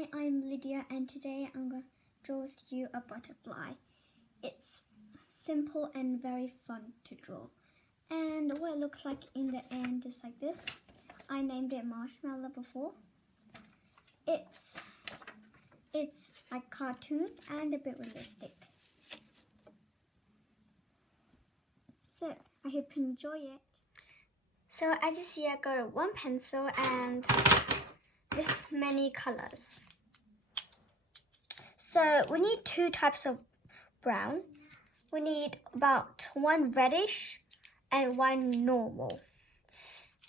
Hi, I'm Lydia and today I'm going to draw with you a butterfly. It's simple and very fun to draw. And what it looks like in the end is like this. I named it Marshmallow before. It's like cartoon and a bit realistic. So I hope you enjoy it. So as you see, I got one pencil and this many colors. So we need two types of brown. We need about one reddish and one normal.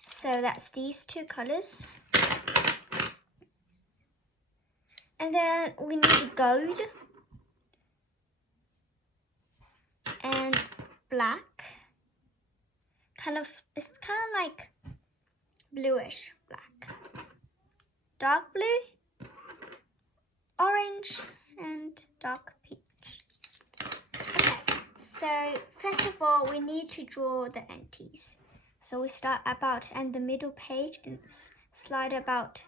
So that's these two colors. And then we need gold and black. It's kind of like bluish black. Dark blue, orange, and dark peach. Okay, so first of all, we need to draw the antes. So we start about in the middle page and slide about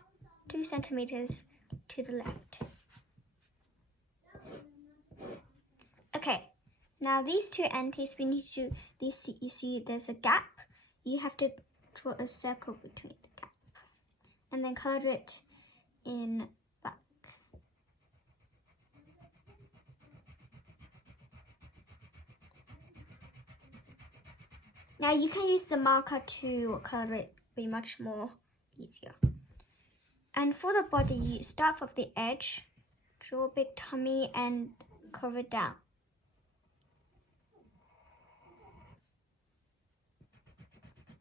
2 centimeters to the left. Okay, now these two antes, we need to, you see there's a gap. You have to draw a circle between the gap and then color it in black. Now you can use the marker to color it, be much more easier. And for the body, you start from the edge, draw a big tummy and curve it down.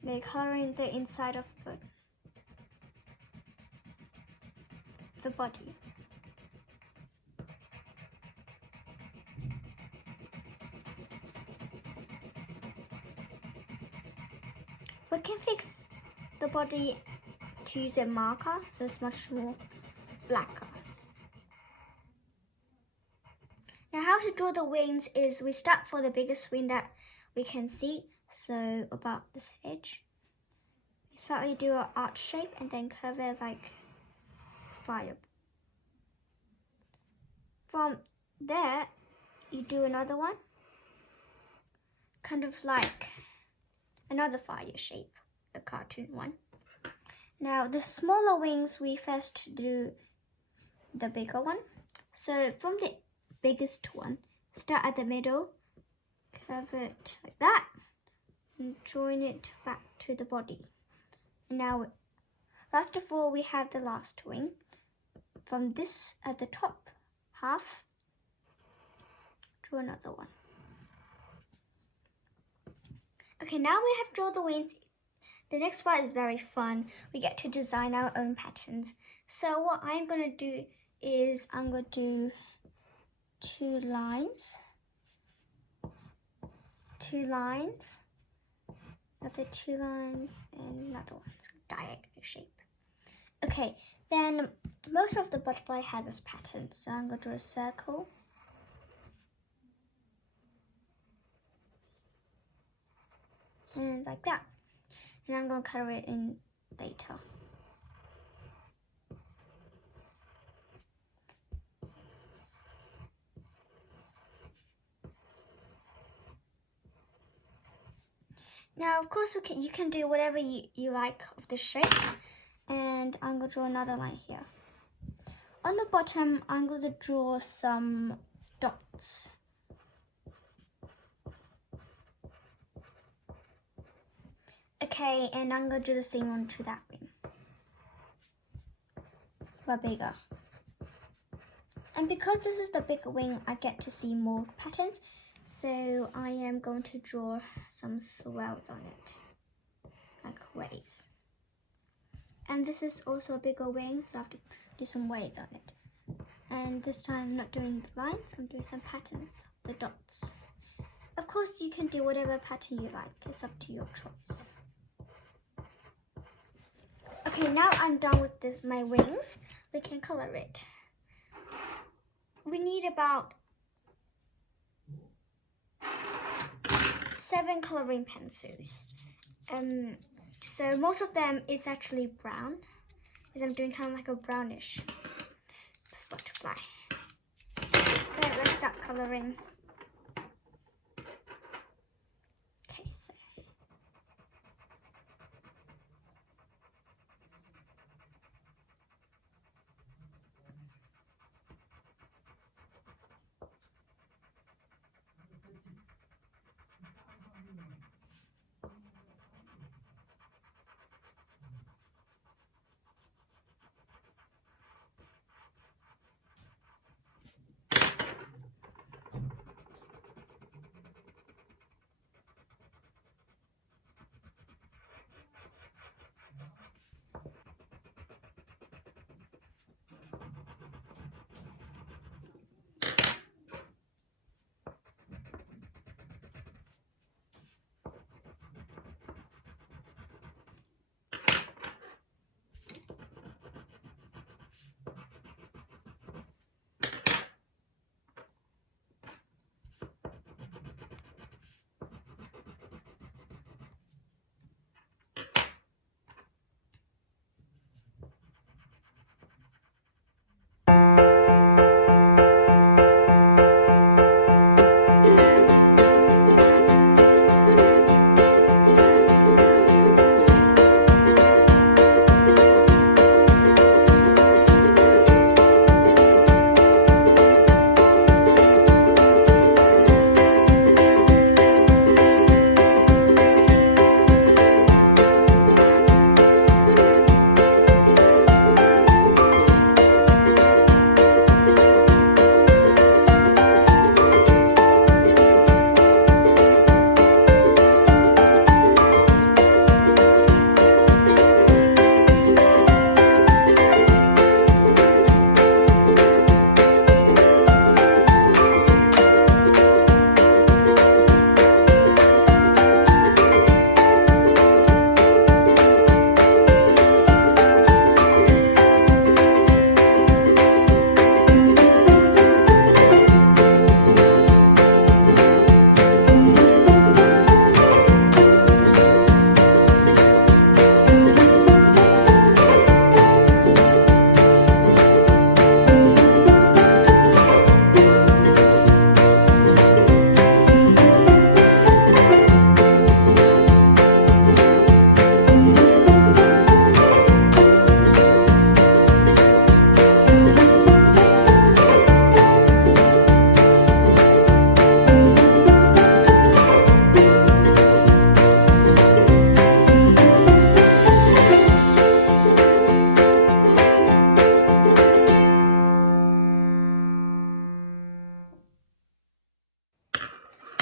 They're coloring the inside of the body. We can fix the body to use a marker, so it's much more blacker. Now how to draw the wings is we start for the biggest wing that we can see, so about this edge. You slightly do an arch shape and then curve it like fire. From there, you do another one, kind of like another fire shape, a cartoon one. Now the smaller wings, we first do the bigger one. So from the biggest one, start at the middle, curve it like that, and join it back to the body. And now, last of all, we have the last wing. From this at the top half, draw another one. Okay, now we have drawn the wings. The next part is very fun. We get to design our own patterns. So what I'm going to do is I'm going to do 2 lines, another 2 lines, and another one, diagonal shape. Okay, then most of the butterfly had this pattern, so I'm going to draw a circle. And like that. And I'm going to color it in later. Now, of course, you can do whatever you like of the shapes. And I'm going to draw another line here. On the bottom, I'm going to draw some dots. Okay, and I'm going to do the same one to that wing, but bigger. And because this is the bigger wing, I get to see more patterns. So I am going to draw some swells on it, like waves. And this is also a bigger wing, so I have to do some waves on it. And this time I'm not doing the lines, I'm doing some patterns, the dots. Of course, you can do whatever pattern you like, it's up to your choice. Okay, now I'm done with my wings. We can color it. We need about 7 coloring pencils. So most of them is actually brown, because I'm doing kind of like a brownish. butterfly. So let's start coloring. Okay, so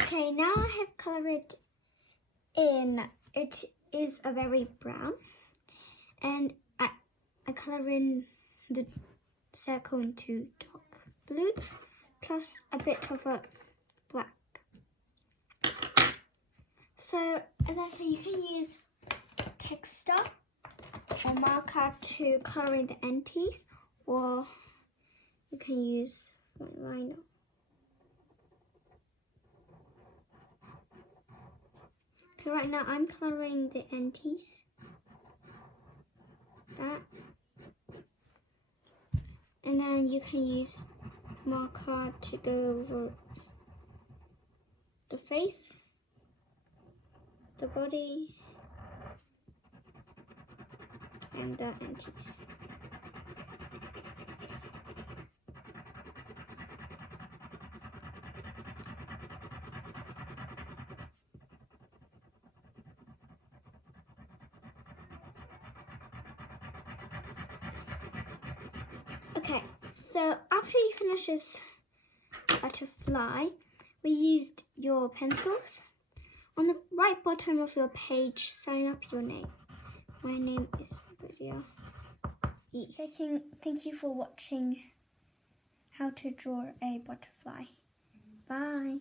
okay, now I have colored in. It is a very brown, and I color in the circle into dark blue, plus a bit of a black. So as I say, you can use texture or marker to color in the entities, or you can use fine liner. Okay, right now I'm coloring the entities. That. And then you can use marker to go over the face, the body, and the entities. Okay, so after you finish this butterfly, we used your pencils. On the right bottom of your page, sign up your name. My name is Lydia. Thank you for watching how to draw a butterfly. Bye.